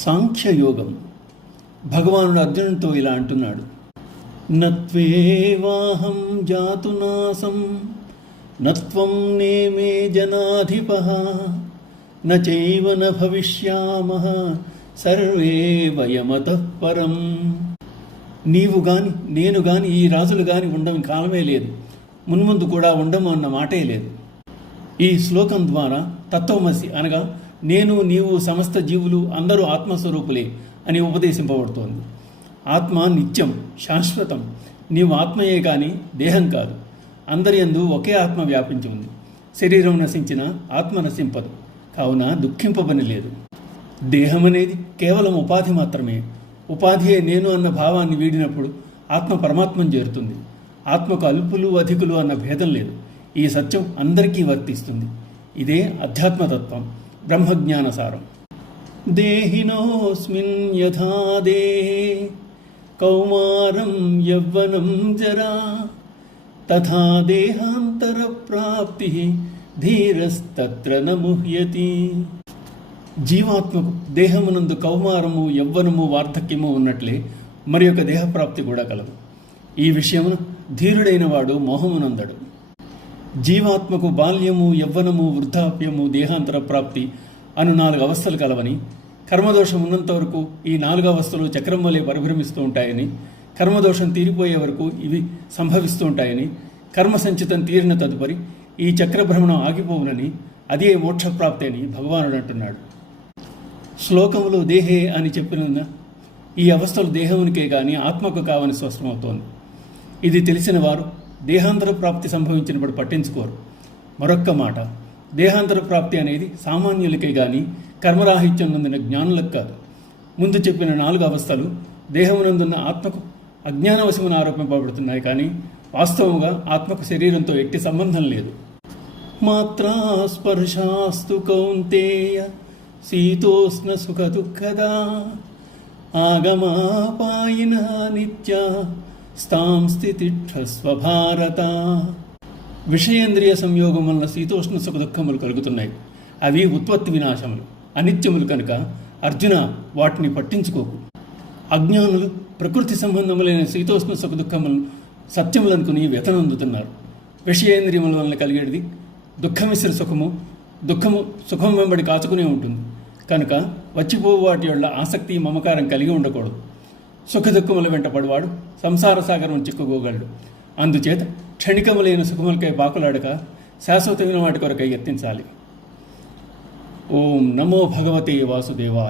సాంఖ్యయోగం. భగవానుడు అర్జునుడితో ఇలా అంటున్నాడు: నత్వేవాహం జాతునాసం నత్వం నేమే జనాధిపః నచైవ న భవిష్యామః సర్వే వయమతః పరం. నీవు గాని నేను గాని ఈ రాజులు గాని ఉండని కాలమే లేదు, మున్ముందు కూడా ఉండము అన్న మాటే లేదు. ఈ శ్లోకం ద్వారా తత్వమసి అనగా నేను నీవు సమస్త జీవులు అందరూ ఆత్మస్వరూపులే అని ఉపదేశింపబడుతోంది. ఆత్మ నిత్యం శాశ్వతం. నీవు ఆత్మయే కానీ దేహం కాదు. అందరి యందు ఒకే ఆత్మ వ్యాపించి ఉంది. శరీరం నశించిన ఆత్మ నశింపదు, కావున దుఃఖింపబని లేదు. దేహం అనేది కేవలం ఉపాధి మాత్రమే. ఉపాధియే నేను అన్న భావాన్ని వీడినప్పుడు ఆత్మ పరమాత్మను చేరుతుంది. ఆత్మకు అల్పులు అధికులు అన్న భేదం లేదు. ఈ సత్యం అందరికీ వర్తిస్తుంది. ఇదే అధ్యాత్మతత్వం, బ్రహ్మజ్ఞానసారం. దేహినోస్మిన్ యథా దేహే కౌమారం యవ్వనం జరా తథా దేహాంతర ప్రాప్తి ధీరస్తత్ర న ముహ్యతి. జీవాత్మకు దేహమునందు కౌమారము యవ్వనము వార్ధక్యము ఉన్నట్లే మరి యొక్క దేహప్రాప్తి కూడా కలదు. ఈ విషయమును ధీరుడైన వాడు మోహమునందడు. జీవాత్మకు బాల్యము యవ్వనము వృద్ధాప్యము దేహాంతర ప్రాప్తి అను 4 అవస్థలు కలవని, కర్మదోషం ఉన్నంత వరకు ఈ 4 అవస్థలు చక్రం వలె పరిభ్రమిస్తూ ఉంటాయని, కర్మదోషం తీరిపోయే వరకు ఇవి సంభవిస్తూ ఉంటాయని, కర్మ సంచితం తీరిన తదుపరి ఈ చక్రభ్రమణం ఆగిపోవునని, అదే మోక్షప్రాప్తి అని భగవానుడు అంటున్నాడు. శ్లోకములో దేహే అని చెప్పిన ఈ అవస్థలు దేహమునికే గాని ఆత్మకు కావని స్పష్టమవుతోంది. ఇది తెలిసిన వారు దేహాంతర ప్రాప్తి సంభవించినప్పుడు పట్టించుకోరు. మరొక్క మాట, దేహాంతర ప్రాప్తి అనేది సామాన్యులకే గాని కర్మరాహిత్యం నందిన జ్ఞానులకు కాదు. ముందు చెప్పిన 4 అవస్థలు దేహమునందున్న ఆత్మకు అజ్ఞానవశమును ఆరోపింపబడుతున్నాయి, కానీ వాస్తవముగా ఆత్మకు శరీరంతో ఎట్టి సంబంధం లేదు. మాత్రా స్పర్శాస్తు కౌంతేయ శీతోష్ణ సుఖ దుఃఖదా ఆగమాపాయిన నిత్య స్థాం స్థితిష్ఠస్వ భారత. విషయేంద్రియ సంయోగం వలన శీతోష్ణ సుఖ దుఃఖములు కలుగుతున్నాయి. అవి ఉత్పత్తి వినాశములు, అనిత్యములు కనుక అర్జున వాటిని పట్టించుకోకు. అజ్ఞానులు ప్రకృతి సంబంధములైన శీతోష్ణ సుఖ దుఃఖములను సత్యములనుకుని వ్యతనందుతున్నారు. విషయేంద్రియముల వలన కలిగేది దుఃఖమిశ్ర సుఖము. దుఃఖము సుఖం వెంబడి కాచుకునే ఉంటుంది కనుక వచ్చిపోవు వాటి వల్ల ఆసక్తి మమకారం కలిగి ఉండకూడదు. సుఖ దుఃఖముల వెంటపడివాడు సంసార సాగరం చిక్కుకోగలడు. అందుచేత క్షణికములైన సుఖములకై పాకులాడక శాశ్వతమైన వాటి కొరకై యత్నించాలి. ఓం నమో భగవతే వాసుదేవాయ.